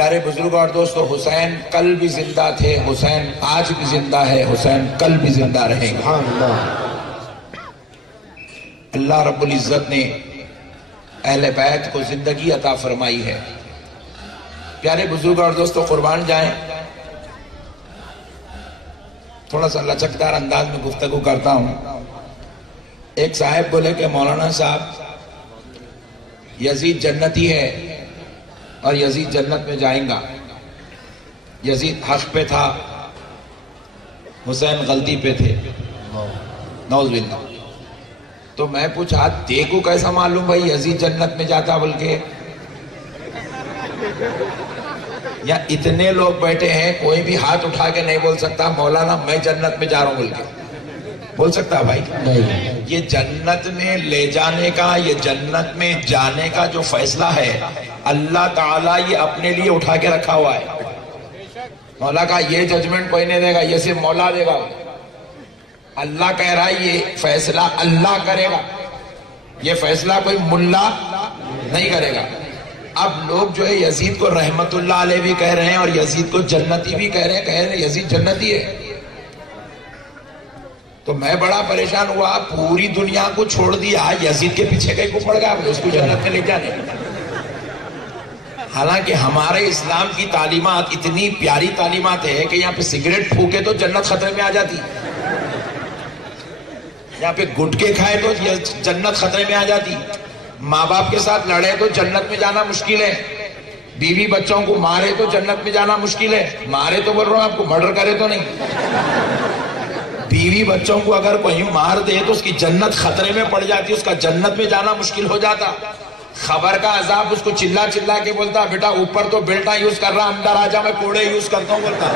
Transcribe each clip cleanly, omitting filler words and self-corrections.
پیارے بزرگ اور دوستو، حسین کل بھی زندہ تھے، حسین آج بھی زندہ ہے، حسین کل بھی زندہ رہیں گے۔ اللہ رب العزت نے اہل بیت کو زندگی عطا فرمائی ہے۔ پیارے بزرگ اور دوستو، قربان جائیں، تھوڑا سا لچکدار انداز میں گفتگو کرتا ہوں۔ ایک صاحب بولے کہ مولانا صاحب، یزید جنتی ہے اور یزید جنت میں جائیں گا، یزید حق پہ تھا، حسین غلطی پہ تھے، نعوذ باللہ۔ تو میں پوچھا دیکھو کیسا معلوم بھائی یزید جنت میں جاتا، بلکہ یا اتنے لوگ بیٹھے ہیں کوئی بھی ہاتھ اٹھا کے نہیں بول سکتا مولانا میں جنت میں جا رہا ہوں، بلکہ بول سکتا بھائی؟ یہ جنت میں لے جانے کا، یہ جنت میں جانے کا جو فیصلہ ہے اللہ تعالیٰ یہ اپنے لیے اٹھا کے رکھا ہوا ہے۔ مولا کا یہ ججمنٹ کوئی نہیں دے گا، یہ صرف مولا دے گا۔ اللہ کہہ رہا ہے یہ فیصلہ اللہ کرے گا، یہ فیصلہ کوئی ملا نہیں کرے گا۔ اب لوگ جو ہے یزید کو رحمت اللہ علیہ بھی کہہ رہے ہیں اور یزید کو جنتی بھی کہہ رہے ہیں یزید جنتی ہے۔ تو میں بڑا پریشان ہوا، پوری دنیا کو چھوڑ دیا، یزید کے پیچھے کہیں کو پڑ گیا اس کو جنت میں لے جانے۔ حالانکہ ہمارے اسلام کی تعلیمات اتنی پیاری تعلیمات ہے کہ یہاں پہ سگریٹ پھونکے تو جنت خطرے میں آ جاتی، یہاں پہ گٹکے کھائے تو جنت خطرے میں آ جاتی، ماں باپ کے ساتھ لڑے تو جنت میں جانا مشکل ہے، بیوی بچوں کو مارے تو جنت میں جانا مشکل ہے۔ مارے تو بول رہا ہوں، آپ کو مرڈر کرے تو نہیں۔ بیوی بچوں کو اگر کوئی مار دے تو اس کی جنت خطرے میں پڑ جاتی، اس کا جنت میں جانا مشکل ہو جاتا۔ خبر کا عذاب اس کو چلا چلا کے بولتا بیٹا اوپر تو بیلٹا یوز کر رہا، اندر آجا میں کوڑے یوز کرتا ہوں بولتا۔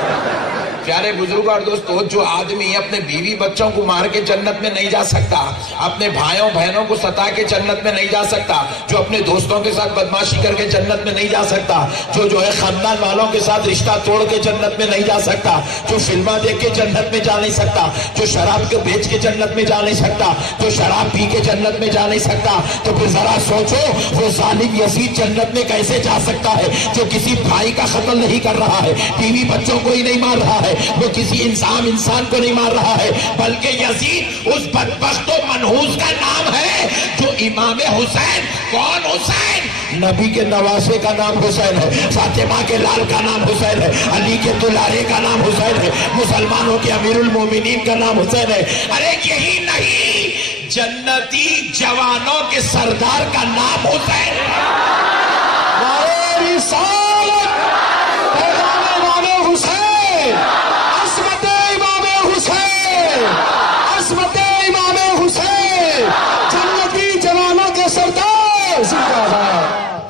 پیارے بزرگ اور دوستو، جو آدمی اپنے بیوی بچوں کو مار کے جنت میں نہیں جا سکتا، اپنے بھائیوں بہنوں کو ستا کے جنت میں نہیں جا سکتا، جو اپنے دوستوں کے ساتھ بدماشی کر کے جنت میں نہیں جا سکتا، جو ہے خاندان والوں کے ساتھ رشتہ توڑ کے جنت میں نہیں جا سکتا، جو فلمیں دیکھ کے جنت میں جا نہیں سکتا، جو شراب کو بیچ کے جنت میں جا نہیں سکتا، جو شراب پی کے جنت میں جا نہیں سکتا، تو پھر ذرا سوچو وہ ظالم یزید جنت میں کیسے جا سکتا ہے، جو کسی بھائی کا قتل نہیں کر رہا ہے، بیوی بچوں کو ہی نہیں مار رہا ہے، وہ کسی انسان کو نہیں مار رہا ہے، بلکہ یزید اس بدبخت و منحوس کا نام ہے جو امام حسین، کون حسین؟ نبی کے نواسے کا نام حسین ہے، فاطمہ کے لال کا نام حسین ہے، علی کے دلارے کا نام حسین ہے، مسلمانوں کے امیر المومنین کا نام حسین ہے۔ ارے یہی نہیں، جنتی جوانوں کے سردار کا نام حسین ہے۔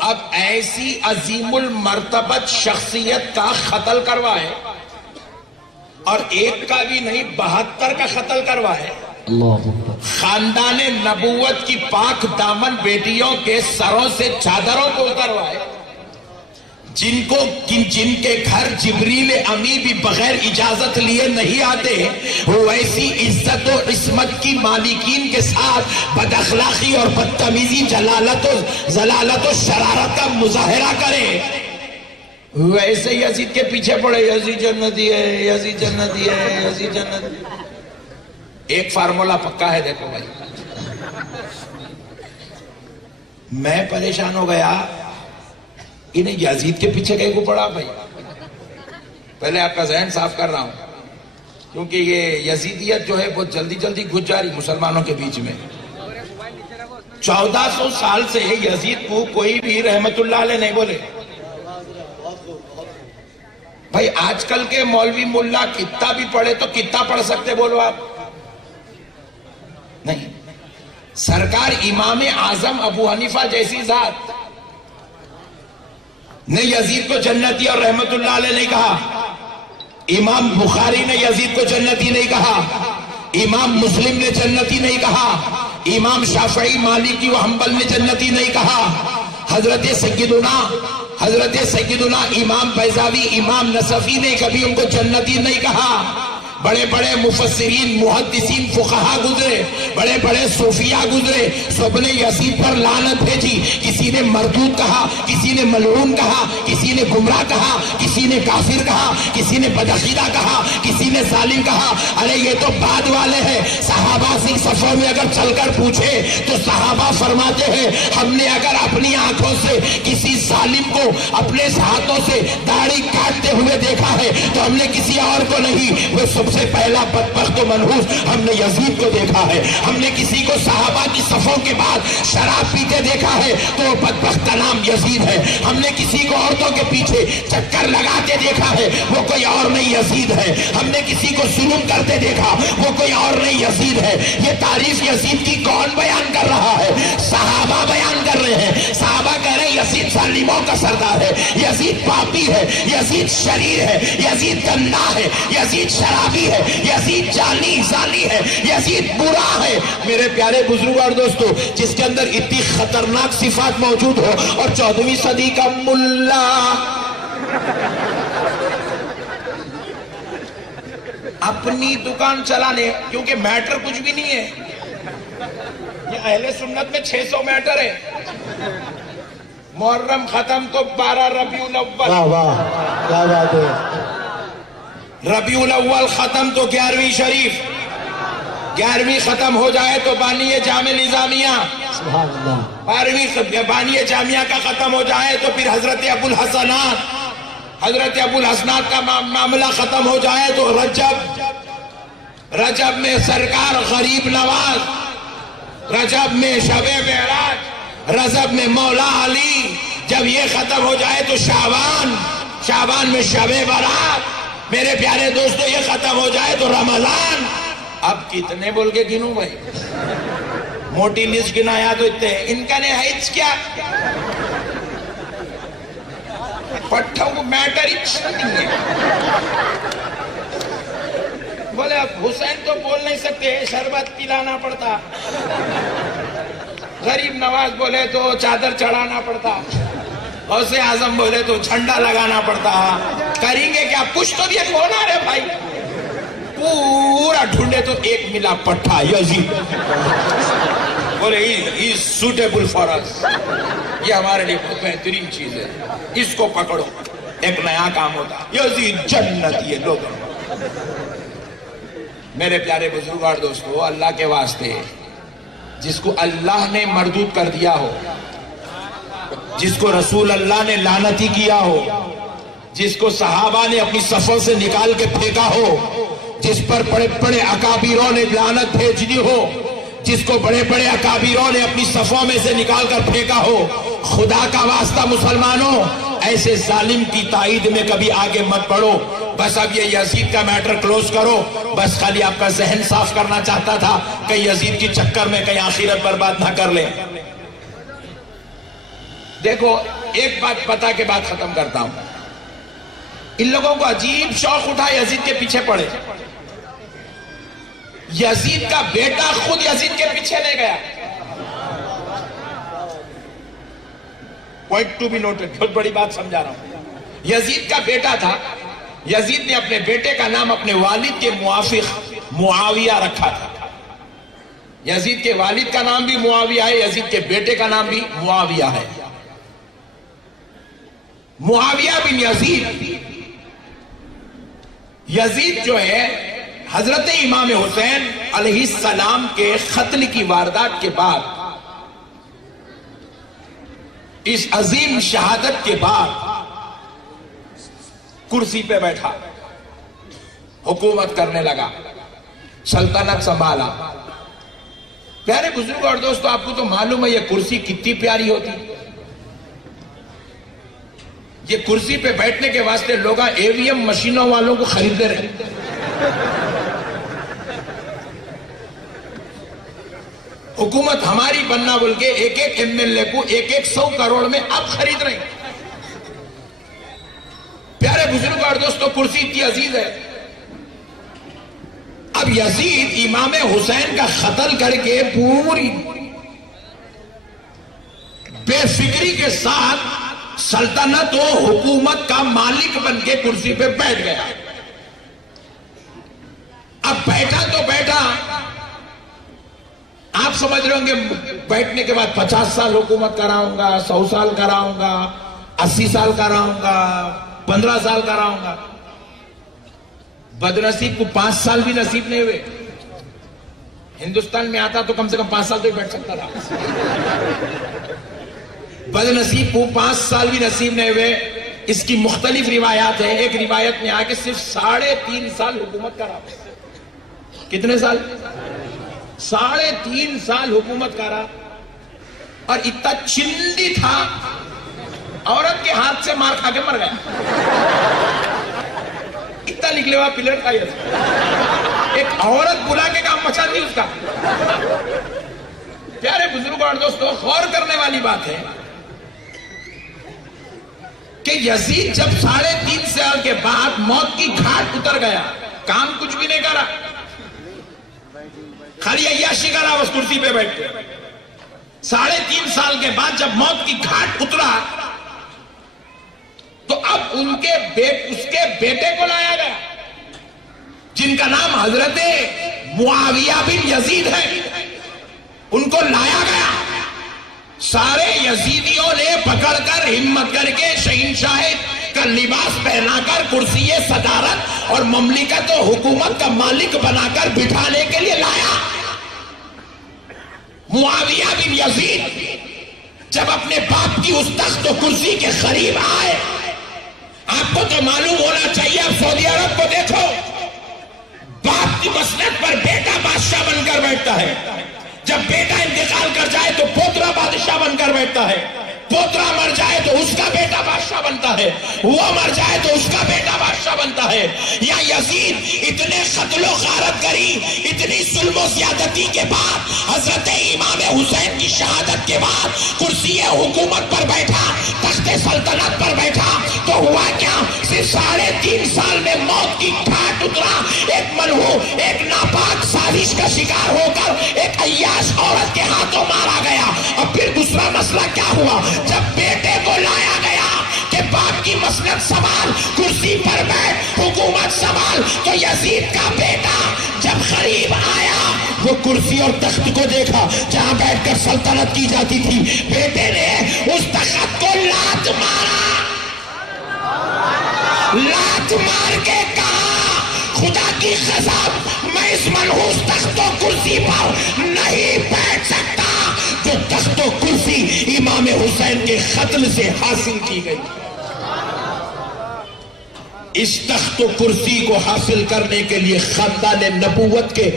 اب ایسی عظیم المرتبت شخصیت کا قتل کروائے، اور ایک کا بھی نہیں 72 کا قتل کروائے، خاندان نبوت کی پاک دامن بیٹیوں کے سروں سے چادروں کو اتروائے، جن کے گھر جبریل امی بھی بغیر اجازت لیے نہیں آتے، وہ ایسی عزت و عصمت کی مالکین کے ساتھ بد اخلاقی اور بدتمیزی، ضلالت و شرارت کا مظاہرہ کرے، ویسے یزید کے پیچھے پڑے، یزید جنتی ہے، یزید جنتی ہے، یزید جنتی۔ ایک فارمولا پکا ہے، دیکھو بھائی، میں پریشان ہو گیا، انہیں یزید کے پیچھے کہیں کو پڑا بھائی؟ پہلے آپ کا ذہن صاف کر رہا ہوں، کیونکہ یہ یزیدیت جو ہے بہت جلدی جلدی گھس جا رہی مسلمانوں کے بیچ میں۔ 1400 سال سے یزید کو کوئی بھی رحمت اللہ علیہ نہیں بولے بھائی۔ آج کل کے مولوی ملا کتنا بھی پڑھے تو کتنا پڑھ سکتے بولو آپ؟ نہیں۔ سرکار امام اعظم ابو حنیفہ جیسی ذات نے یزید کو جنتی اور رحمت اللہ علیہ نہیں کہا، امام بخاری نے یزید کو جنتی نہیں کہا، امام مسلم نے جنتی نہیں کہا، امام شافعی مالکی و حنبل نے جنتی نہیں کہا، حضرت سیدنا امام بیضاوی، امام نصفی نے کبھی ان کو جنتی نہیں کہا، بڑے بڑے مفسرین محدثین فقہا گزرے، بڑے بڑے صوفیاء گزرے، سب نے یزید پر لعنت بھیجی. کسی نے مردود کہا، کسی نے ملعون کہا، کسی نے گمراہ کہا، کسی نے کافر کہا، کسی نے بدعقیدہ کہا، کسی نے ظالم کہا. ارے یہ تو بعد والے ہیں. صحابہ سے صفوں میں اگر چل کر پوچھے تو صحابہ فرماتے ہیں ہم نے اگر اپنی آنکھوں سے کسی ظالم کو اپنے ہاتھوں سے داڑھی کاٹتے ہوئے دیکھا ہے تو ہم نے کسی اور کو نہیں، وہ سب سے پہلا بدبخت و منحوس ہم نے یزید کو دیکھا ہے. ہم نے کسی کو صحابہ کی صفوں کے بعد شراب پیتے دیکھا ہے تو وہ بدبخت کا نام یزید ہے. ہم نے کسی کو عورتوں کے پیچھے چکر لگاتے دیکھا ہے وہ کوئی اور نہیں یزید ہے. ہم نے کسی کو ظلم کرتے دیکھا وہ کوئی اور نہیں یزید ہے. یہ تعریف یزید کی کون بیان کر رہا ہے؟ صحابہ بیان کر رہے ہیں. صحابہ کہہ رہے ہیں یزید ظالموں کا سردار ہے، یزید پاپی ہے، یزید شریر ہے، یزید گندا ہے، یزید شرابی ہے، یزید جانی زانی ہے، یزید برا ہے. میرے پیارے بزرگ اور دوستو، جس کے اندر اتنی خطرناک صفات موجود ہو اور 14ویں صدی کا ملا اپنی دکان چلانے، کیونکہ میٹر کچھ بھی نہیں ہے، یہ اہل سنت میں 600 میٹر ہے. محرم ختم تو 12 ربیع الاول، واہ واہ کیا بات ہے. ربیع الاول ختم تو 11ویں شریف، 11ویں ختم ہو جائے تو بانی جامع نظامیہ، سبحان اللہ. 12ویں بانی جامعہ کا ختم ہو جائے تو پھر حضرت ابو الحسنات، حضرت ابو الحسنات کا معاملہ ختم ہو جائے تو رجب میں سرکار غریب نواز، رجب میں شب معراج، رجب میں مولا علی، جب یہ ختم ہو جائے تو شعبان میں شب برات. میرے پیارے دوستو یہ ختم ہو جائے تو رمضان. اب کتنے بول کے گنوں بھائی؟ موٹی لسٹ گنایا تو اتنے. ان کا نہایت کیا پٹھوں کو میٹر نہیں ہے. بولے اب حسین تو بول نہیں سکتے، شربت پلانا پڑتا. غریب نواز بولے تو چادر چڑھانا پڑتا. غوث اعظم بولے تو جھنڈا لگانا پڑتا. کریں گے کیا؟ کچھ تو بھی ایک ہونا ہے بھائی. پورا ڈھونڈے تو ایک ملا پٹھا یزید. بولے ہی سوٹیبل فار اس، یہ ہمارے لیے بہت بہترین چیز ہے، اس کو پکڑو. ایک نیا کام ہوتا یزید جنت. یہ لوگ میرے پیارے بزرگ اور دوستو، اللہ کے واسطے جس کو اللہ نے مردود کر دیا ہو، جس کو رسول اللہ نے لعنتی کیا ہو، جس کو صحابہ نے اپنی صفوں سے نکال کے پھینکا ہو، جس پر بڑے بڑے اکابروں نے لعنت بھیج دی ہو، جس کو بڑے بڑے اکابروں نے اپنی صفوں میں سے نکال کر پھینکا ہو، خدا کا واسطہ مسلمانوں ایسے ظالم کی تائید میں کبھی آگے مت پڑو. بس اب یہ یزید کا میٹر کلوز کرو. بس خالی آپ کا ذہن صاف کرنا چاہتا تھا کہ یزید کی چکر میں کہیں آخرت برباد نہ کر لیں. دیکھو ایک بات بتا کے بات ختم کرتا ہوں. ان لوگوں کو عجیب شوق اٹھا یزید کے پیچھے پڑے. یزید کا بیٹا خود یزید کے پیچھے لے گیا. پوائنٹ ٹو بی نوٹڈ، بہت بڑی بات سمجھا رہا ہوں. یزید کا بیٹا تھا. یزید نے اپنے بیٹے کا نام اپنے والد کے موافق معاویہ رکھا تھا. یزید کے والد کا نام بھی معاویہ ہے، یزید کے بیٹے کا نام بھی معاویہ ہے. معاویہ بن یزید جو ہے حضرت امام حسین علیہ السلام کے قتل کی واردات کے بعد، اس عظیم شہادت کے بعد کرسی پہ بیٹھا، حکومت کرنے لگا، سلطنت سنبھالا. پیارے بزرگ اور دوستو، آپ کو تو معلوم ہے یہ کرسی کتنی پیاری ہوتی. یہ کرسی پہ بیٹھنے کے واسطے لوگ AVM مشینوں والوں کو خریدتے رہے. حکومت ہماری بننا بول کے ایک ایک MLA کو 100 کروڑ میں اب خرید رہے ہیں. پیارے بزرگ اور دوستو، کرسی اتنی عزیز ہے. اب یزید امام حسین کا قتل کر کے پوری بے فکری کے ساتھ سلطنت و حکومت کا مالک بن کے کرسی پہ بیٹھ گیا. بیٹھا تو بیٹھا، آپ سمجھ رہے ہوں گے بیٹھنے کے بعد 50 سال حکومت کراؤں گا، 100 سال کراؤں گا، 80 سال کراؤں گا، 15 سال کراؤں گا. بدنصیب کو 5 سال بھی نصیب نہیں ہوئے. ہندوستان میں آتا تو کم سے کم 5 سال تو ہی بیٹھ سکتا تھا. بدنصیب کو 5 سال بھی نصیب نہیں ہوئے. اس کی مختلف روایات ہیں. ایک روایت میں آ کے صرف 3.5 سال حکومت کرا. کتنے سال؟ 3.5 سال حکومت کرا. اور اتنا چندی تھا، عورت کے ہاتھ سے مار کھا کے مر گیا. اتنا نکلے ہوا پلر تھا. ایک عورت بلا کے کام مچا دی اس کا. پیارے بزرگوں اور دوستوں، غور کرنے والی بات ہے کہ یزید جب 3.5 سال کے بعد موت کی گھاٹ اتر گیا، کام کچھ بھی نہیں کرا، خالی عیاشی کرا اس کرسی پہ بیٹھ کے. 3.5 سال کے بعد جب موت کی گھاٹ اترا تو اب اس کے بیٹے کو لایا گیا، جن کا نام حضرت معاویہ بن یزید ہے. ان کو لایا گیا. سارے یزیدیوں نے پکڑ کر ہمت کر کے شہنشاہ کا لباس پہنا کر کرسی صدارت اور مملکت و حکومت کا مالک بنا کر بٹھانے کے لیے لایا. معاویہ بن یزید جب اپنے باپ کی اس تخت و کرسی کے قریب آئے، آپ کو تو معلوم ہونا چاہیے، اب سعودی عرب کو دیکھو، باپ کی مسند پر بیٹا بادشاہ بن کر بیٹھتا ہے. جب بیٹا انتقال کر جائے تو پوترا بادشاہ بن کر بیٹھتا ہے. پوترا مر جائے تو اس کا بیٹا بادشاہ بنتا ہے. وہ مر جائے تو اس کا بیٹا بادشاہ بنتا ہے. یا یزید اتنے قتل و غارت گری، اتنی ظلم و زیادتی کے بعد، حضرت امام حسین کی شہادت کے بعد کرسی حکومت پر بیٹھا، تخت سلطنت پر بیٹھا تو ہوا کیا؟ صرف 3.5 سال میں موت کی گھاٹ اترا. ایک منحوس، ایک ناپاک سازش کا شکار ہو کر ایک عیاش عورت کے ہاتھوں مارا گیا. اب پھر دوسرا مسئلہ کیا ہوا؟ جب بیٹے کو لایا گیا کہ باپ کی مسند سنبھال، کرسی پر بیٹھ، حکومت سنبھال، تو یزید کا بیٹا جب قریب آیا، وہ کرسی اور تخت کو دیکھا جہاں بیٹھ کر سلطنت کی جاتی تھی. بیٹے نے اس تخت کو لات مارا. لات مار کے کہا، خدا کی قسم میں اس منحوس تخت و کرسی پر نہیں بیٹھ سکتا جو تخت و کرسی امام حسین کے قتل سے حاصل کی گئی. اس تخت و کرسی کو حاصل کرنے کے لیے خاندان نبوت کے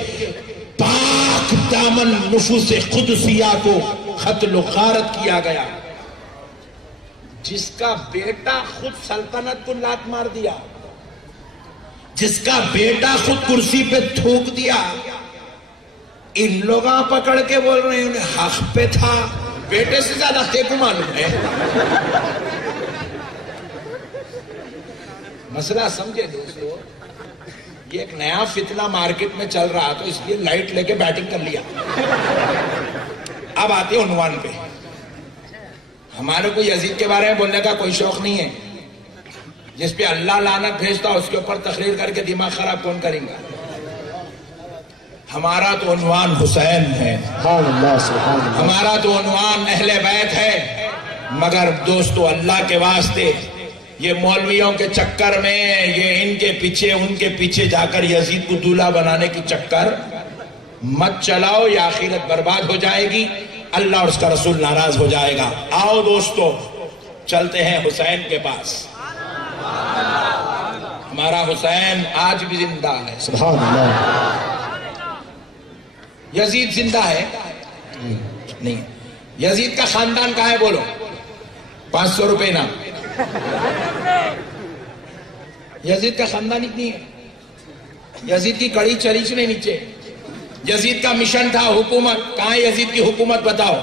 پاک دامن نفوس قدسیہ کو قتل و غارت کیا گیا. جس کا بیٹا خود سلطنت کو لات مار دیا، جس کا بیٹا خود کرسی پہ تھوک دیا، ان لوگاں پکڑ کے بول رہے ہیں انہیں حق پہ تھا. بیٹے سے زیادہ تے کو معلوم ہے. مسئلہ سمجھے دوستو، یہ ایک نیا فتنہ مارکیٹ میں چل رہا تو اس لیے لائٹ لے کے بیٹنگ کر لیا. اب آتے عنوان پہ. ہمارے کو یزید کے بارے میں بولنے کا کوئی شوق نہیں ہے. جس پہ اللہ لعنت بھیجتا اس کے اوپر تقریر کر کے دماغ خراب کون کریں گا؟ ہمارا تو عنوان حسین ہے، ہمارا تو عنوان اہل بیت ہے. مگر دوستو اللہ کے واسطے یہ مولویوں کے چکر میں، یہ ان کے پیچھے ان کے پیچھے جا کر یزید کو دولہا بنانے کی چکر مت چلاؤ، یا آخرت برباد ہو جائے گی، اللہ اور اس کا رسول ناراض ہو جائے گا. آؤ دوستو چلتے ہیں حسین کے پاس. ہمارا حسین آج بھی زندہ ہے. سبحان اللہ. یزید زندہ ہے؟ نہیں. یزید کا خاندان کہاں ہے بولو؟ 500 روپے نام. یزید کا خاندان اتنی ہے. یزید کی کڑی چریچ نہیں نیچے. یزید کا مشن تھا حکومت. کہاں ہے یزید کی حکومت بتاؤ؟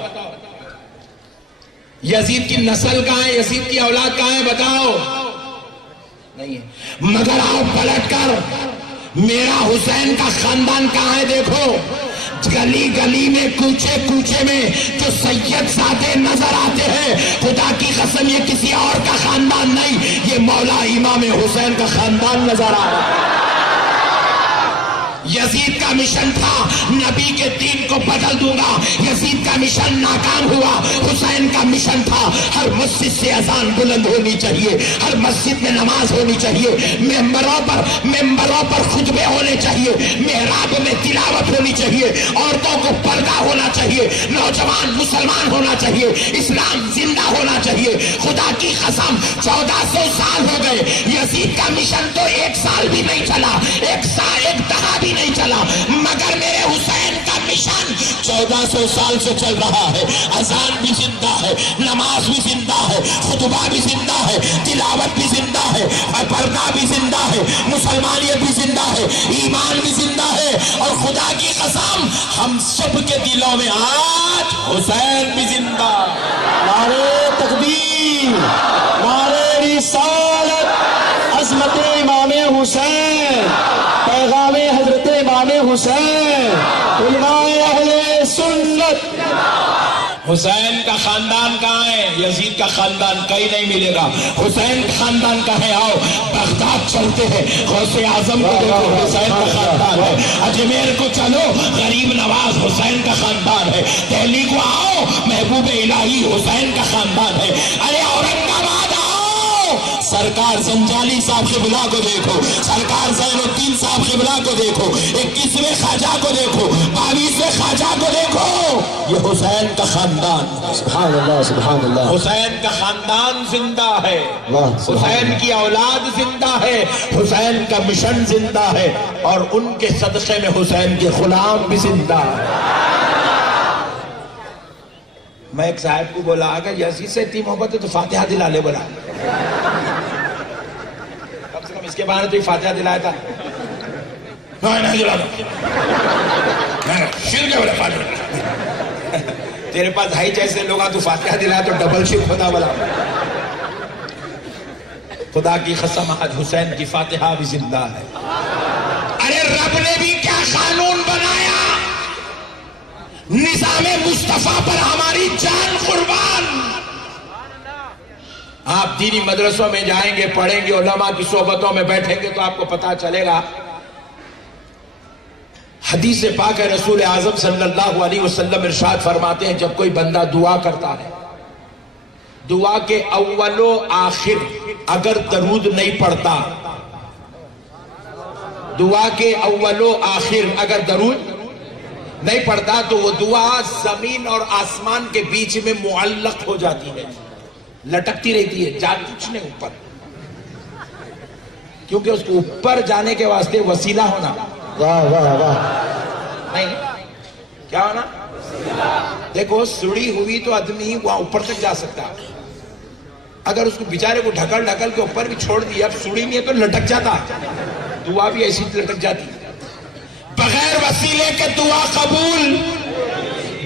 یزید کی نسل کہاں ہے؟ یزید کی اولاد کہاں ہے بتاؤ؟ نہیں ہے. مگر آؤ پلٹ کر میرا حسین کا خاندان کہاں ہے دیکھو. گلی گلی میں، کوچے کوچے میں جو سید زادے نظر آتے ہیں، خدا کی قسم یہ کسی اور کا خاندان نہیں، یہ مولا امام حسین کا خاندان نظر آ رہا ہے. یزید کا مشن تھا نبی کے دین کو بدل دوں گا، یزید کا مشن ناکام ہوا۔ حسین کا مشن تھا ہر مسجد سے اذان بلند ہونی چاہیے، ہر مسجد میں نماز ہونی چاہیے، ممبروں پر خطبے ہونے چاہیے، محراب میں تلاوت ہونی چاہیے، عورتوں کو پردہ ہونا چاہیے، نوجوان مسلمان ہونا چاہیے، اسلام زندہ ہونا چاہیے۔ خدا کی قسم 1400 سال ہو گئے، یزید کا مشن تو 1 سال بھی نہیں چلا، ایک دہا بھی نہیں چلا، مگر میرے حسین کا مشن 1400 سال سے چل رہا ہے۔ اذان بھی زندہ ہے، نماز بھی زندہ ہے، خطبہ بھی زندہ ہے، تلاوت بھی زندہ ہے، پردہ بھی زندہ ہے، مسلمانیت بھی زندہ ہے، ایمان بھی زندہ ہے، اور خدا کی قسم ہم سب کے دلوں میں آج حسین بھی زندہ ہے۔ نعرے تکبیر، نعرے رسالت، عظمت امام حسین، پیغام حضرت امام حسین، علماء اہل سنت۔ حسین کا خاندان کہاں ہے؟ یزید کا خاندان کہیں نہیں ملے گا، حسین کا خاندان کہاں ہے؟ آؤ بغداد چلتے ہیں، غوث اعظم کو دیکھو، حسین کا خاندان ہے۔ اجمیر کو چلو، غریب نواز حسین کا خاندان ہے۔ دہلی کو آؤ، محبوب الہی حسین کا خاندان ہے۔ ارے اورنگ آباد آؤ، سرکار زنجانی صاحب قبلہ کو دیکھو، سرکار زین الدین صاحب قبلہ کو دیکھو، 21ویں خواجہ کو دیکھو، 22ویں خواجہ کو دیکھو، یہ حسین کا خاندان۔ سبحان اللہ، سبحان اللہ۔ حسین کا خاندان زندہ ہے، سبحان حسین کی اولاد زندہ ہے، حسین کا مشن زندہ ہے، اور ان کے صدقے میں حسین کے غلام بھی زندہ ہے۔ میں ایک صاحب کو بولا اگر یزید سے اتنی محبت ہے تو فاتحہ دلا لے، بولا کم سے کم اس کے بارے تو یہ فاتحہ دلایا تھا، نہیں دلا دو، شرک ہے بولا فاتحہ، تیرے پاس بھائی جیسے لوگ تو فاتحہ دلایا تو ڈبل شرک ہوتا بولا۔ خدا کی قسم آج حسین کی فاتحہ بھی زندہ ہے۔ ارے رب نے بھی کیا قانون بنایا، نظام مصطفیٰ پر ہماری جان قربان۔ آپ دینی مدرسوں میں جائیں گے، پڑھیں گے، علماء کی صحبتوں میں بیٹھیں گے تو آپ کو پتا چلے گا، حدیث پاک ہے، رسول اعظم صلی اللہ علیہ وسلم ارشاد فرماتے ہیں جب کوئی بندہ دعا کرتا ہے، دعا کے اول و آخر اگر درود نہیں پڑھتا، دعا کے اول و آخر اگر درود نہیں پڑھتا تو وہ دعا زمین اور آسمان کے بیچ میں معلق ہو جاتی ہے، لٹکتی رہتی ہے، جاتی کچھ نہیں اوپر، کیونکہ اس کو اوپر جانے کے واسطے وسیلہ ہونا، واہ واہ واہ، نہیں کیا ہونا؟ دیکھو سڑی ہوئی تو آدمی وہاں اوپر تک جا سکتا، اگر اس کو بیچارے کو ڈھکل کے اوپر بھی چھوڑ دیا، اب سڑی نہیں ہے تو لٹک جاتا، دعا بھی ایسی لٹک جاتی۔ بغیر وسیلے کے دعا قبول،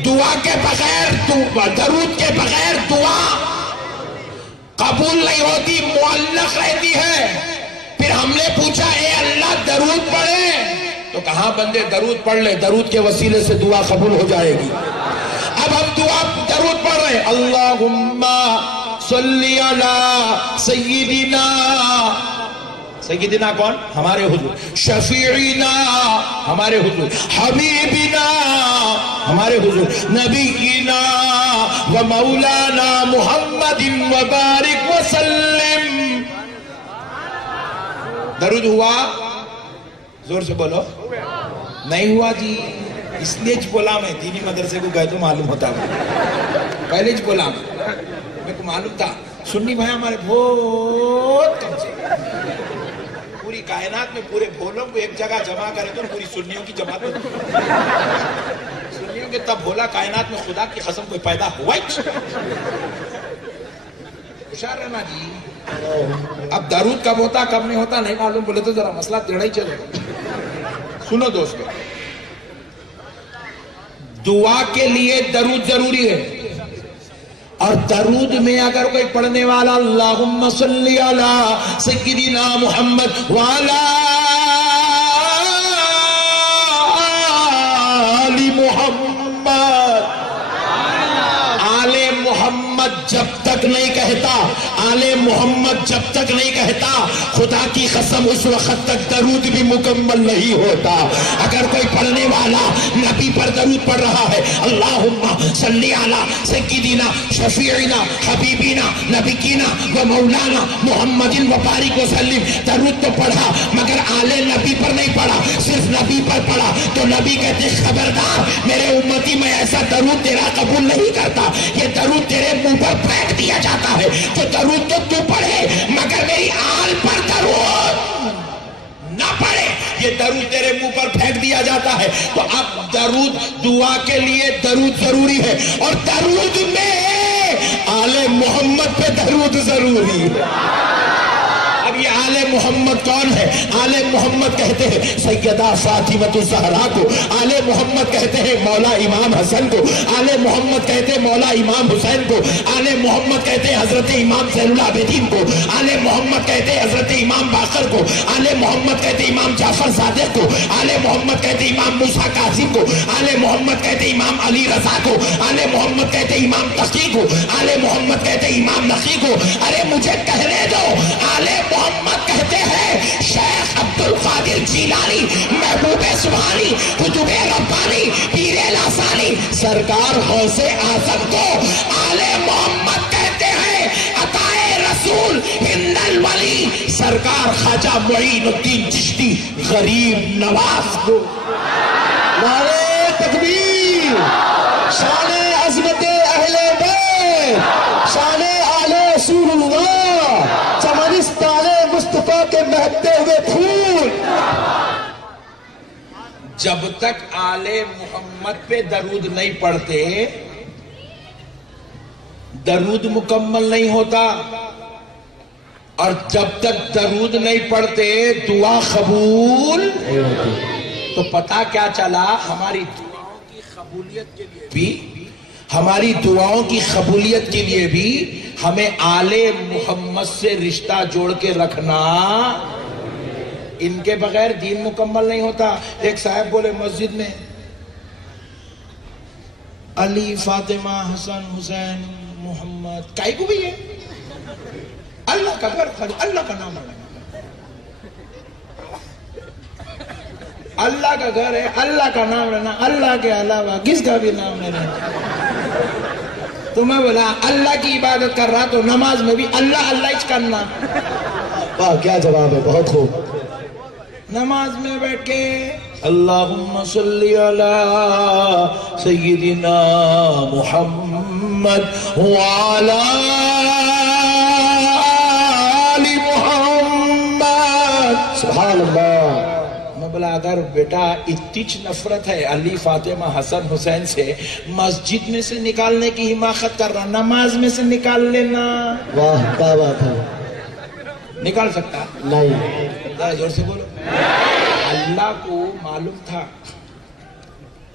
دعا کے بغیر، درود کے بغیر دعا قبول نہیں ہوتی، معلق رہتی ہے۔ پھر ہم نے پوچھا اے اللہ درود پڑھے، تو کہاں بندے درود پڑھ لے، درود کے وسیلے سے دعا قبول ہو جائے گی۔ اب ہم درود پڑھ رہے ہیں، اللہم صلی علی سیدنا، سیدنا کون؟ ہمارے حضور، شفیعنا ہمارے حضور، حبیبنا ہمارے حضور، نبینا و مولانا محمد وبارک وسلم۔ درود ہوا؟ زور سے بولو۔ نہیں ہوا جی، اس لیے بولا میں، دینی مدرسے کو گئے تو معلوم ہوتا ہے، پہلے بولا میں کو معلوم تھا، سنی بھائی ہمارے بہت کم سے، پوری کائنات میں پورے بھولوں کو ایک جگہ جمع کرے تو پوری سنیوں کی جماعت ہوتی، سنیوں کے تب بھولا کائنات میں خدا کی قسم کوئی پیدا ہوا ہی، ہوشیار رہنا جی۔ اب درود کب ہوتا کب نہیں ہوتا نہیں معلوم، بولے تو ذرا مسئلہ ٹیڑھا ہی چلے گا۔ سنو دوستو، دعا کے لیے درود ضروری ہے، اور درود میں اگر کوئی پڑھنے والا اللہم صلی علی سیدنا محمد وعلی آل محمد، آل محمد جب تک نہیں کہتا، آل محمد جب تک نہیں کہتا، خدا کی قسم اس وقت تک درود بھی مکمل نہیں ہوتا۔ اگر کوئی پڑھنے والا نبی پر درود پڑھ رہا ہے، اللہم صلی علی سیدنا شفیعنا حبیبنا نبینا و مولانا محمد و بارک وسلم، درود تو پڑھا مگر آل نبی پر نہیں پڑھا، صرف نبی پر پڑھا، تو نبی کہتے خبردار میرے امتی میں ایسا درود تیرا قبول نہیں کرتا، یہ درود تیرے منہ پر پھینک دیا جاتا ہے۔ تو درود تو پڑھے مگر میری آل پر درود نہ پڑھے، یہ درود تیرے منہ پر پھینک دیا جاتا ہے۔ تو اب درود، دعا کے لیے درود ضروری ہے، اور درود میں آل محمد پہ درود ضروری ہے۔ اب یہ آل محمد کون ہے؟ آل محمد کہتے ہیں سیدہ فاطمۃ الزہرا کو، آل محمد کہتے ہیں مولا امام حسن کو، آل محمد کہتے ہیں مولا امام حسین کو، آل محمد کہتے ہیں حضرت امام زین العابدین کو، آل محمد کہتے ہیں حضرت امام باقر کو، آل محمد کہتے ہیں امام جعفر صادق کو، آل محمد کہتے ہیں امام موسیٰ کاظم کو، آل محمد کہتے ہیں امام علی رضا کو، آل محمد کہتے ہیں امام تقی کو، آل محمد کہتے ہیں امام نقی کو۔ ارے مجھے کہنے دو، آل محمد کہتے ہیں شیخ عبد القادر جیلانی، محبوب سبحانی، قطب ربانی، پیر لاسانی، سرکار غوث اعظم کو آل محمد کہتے ہیں، عطائے رسول ہند الولی سرکار خواجہ معین الدین چشتی غریب نواز کو۔ نعرہ تکبیر، شان عظمت اہل بیت، شان آل رسول اللہ، چمنستان مصطفیٰ کے مہکتے ہوئے پھول۔ جب تک آل محمد پہ درود نہیں پڑھتے درود مکمل نہیں ہوتا، اور جب تک درود نہیں پڑھتے دعا قبول۔ تو پتہ کیا چلا، ہماری دعاؤں کی قبولیت کے لیے بھی، ہماری دعاؤں کی قبولیت کے لیے بھی ہمیں آل محمد سے رشتہ جوڑ کے رکھنا، ان کے بغیر دین مکمل نہیں ہوتا۔ ایک صاحب بولے مسجد میں علی فاطمہ حسن حسین محمد، کائی کو بھی ہے؟ اللہ کا گھر، اللہ کا نام ہے، اللہ کا گھر ہے، اللہ کا نام لینا، اللہ کے علاوہ کس کا بھی نام نہیں لینا۔ تو میں بولا اللہ کی عبادت کر رہا تو نماز میں بھی اللہ اللہ ہی کرنا۔ واہ کیا جواب ہے، بہت خوب۔ نماز میں بیٹھ کے اللہم صلی علی سیدنا محمد وعلی آل محمد، سبحان اللہ۔ میں بولا اگر بیٹا اتنی نفرت ہے علی فاطمہ حسن حسین سے، مسجد میں سے نکالنے کی حماقت کر رہا، نماز میں سے نکال لینا۔ واہ کیا بات ہے، نکال سکتا نہیں؟ ذرا زور سے بولو۔ اللہ کو معلوم تھا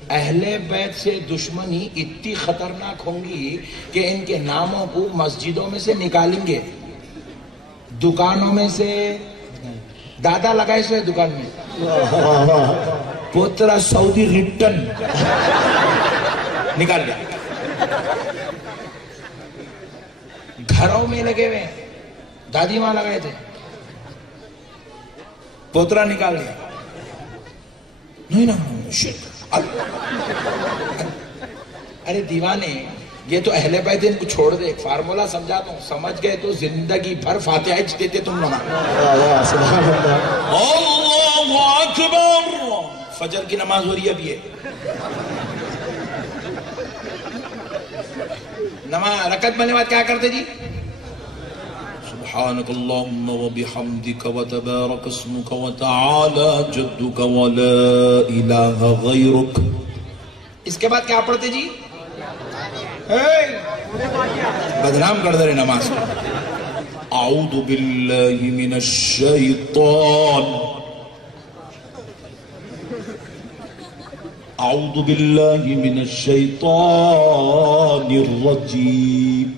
اہل بیت سے دشمنی اتنی خطرناک ہوں گی کہ ان کے ناموں کو مسجدوں میں سے نکالیں گے، دکانوں میں سے۔ دادا لگائے سو دکان میں، واہ واہ، پوترا سعودی ریٹن نکال لیا، گھروں میں لگے ہوئے، دادی ماں لگائے تھے، پوترا نکال لیا۔ نہیں نا شرک، ارے دیوانے، یہ تو اہل بیت ان کو چھوڑ دے، ایک فارمولا سمجھاتا ہوں، سمجھ گئے تو زندگی بھر فاتحہ دیتے تم لوگ۔ سبحان اللہ، اللہ اکبر، فجر کی نماز ہو رہی ہے اب، یہ نماز رکعت بنے بعد کیا کرتے جی؟ سبحانک اللہم و بحمدک و تبارک اسمک و تعالی جدک و لا الہ غیرک۔ اس کے بعد کیا پڑھتے جی؟ بدنام کر دے رہے نماز کو۔ اعوذ باللہ من الشیطان، اعوذ باللہ من الشیطان الرجیم،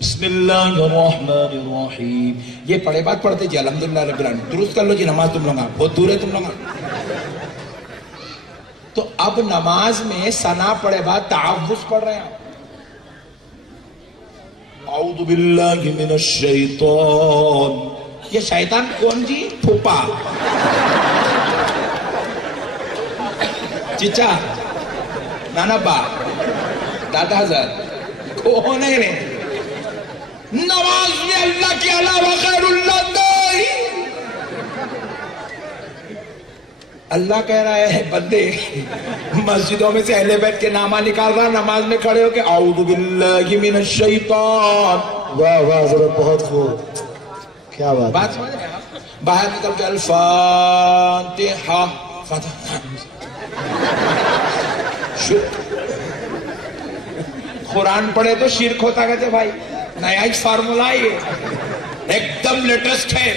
بسم اللہ الرحمن الرحیم۔ یہ پڑھے بعد پڑھتے جی الحمدللہ رب العالمین، درست کر لو جی نماز تم لوگا، بہت دور ہے تم لوگا۔ تو اب نماز میں ثنا پڑھے بعد تعوذ پڑھ رہے ہیں، اعوذ باللہ من الشیطان. یہ شیطان کون جی؟ پھوپا چچا نانا با دادا حضرت کون ہے نماز میں اللہ کے علاوہ غیر اللہ نہیں. اللہ کہہ رہا ہے بندے مسجدوں میں سے اہل بیت کے نامہ نکال رہا نماز میں کھڑے ہو کے اعوذ باللہ من الشیطان. واہ واہ حضرت بہت خوب. کیا بات سمجھ رہے ہیں؟ باہر نکل کے الفاتحہ قرآن پڑھے تو شرک ہوتا کہتے بھائی. نیا ایک فارمولا ہے یہ ایک دم لیٹسٹ ہے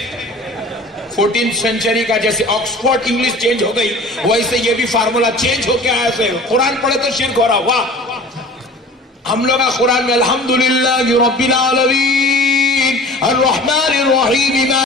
14th سینچری کا. جیسے آکسفورڈ انگلش چینج ہو گئی ویسے یہ بھی فارمولا چینج ہو کے آیا. سے قرآن پڑھے تو شرک ہو رہا. واہ ہم لوگ قرآن میں الحمدللہ رب العالمین الرحمن الرحیم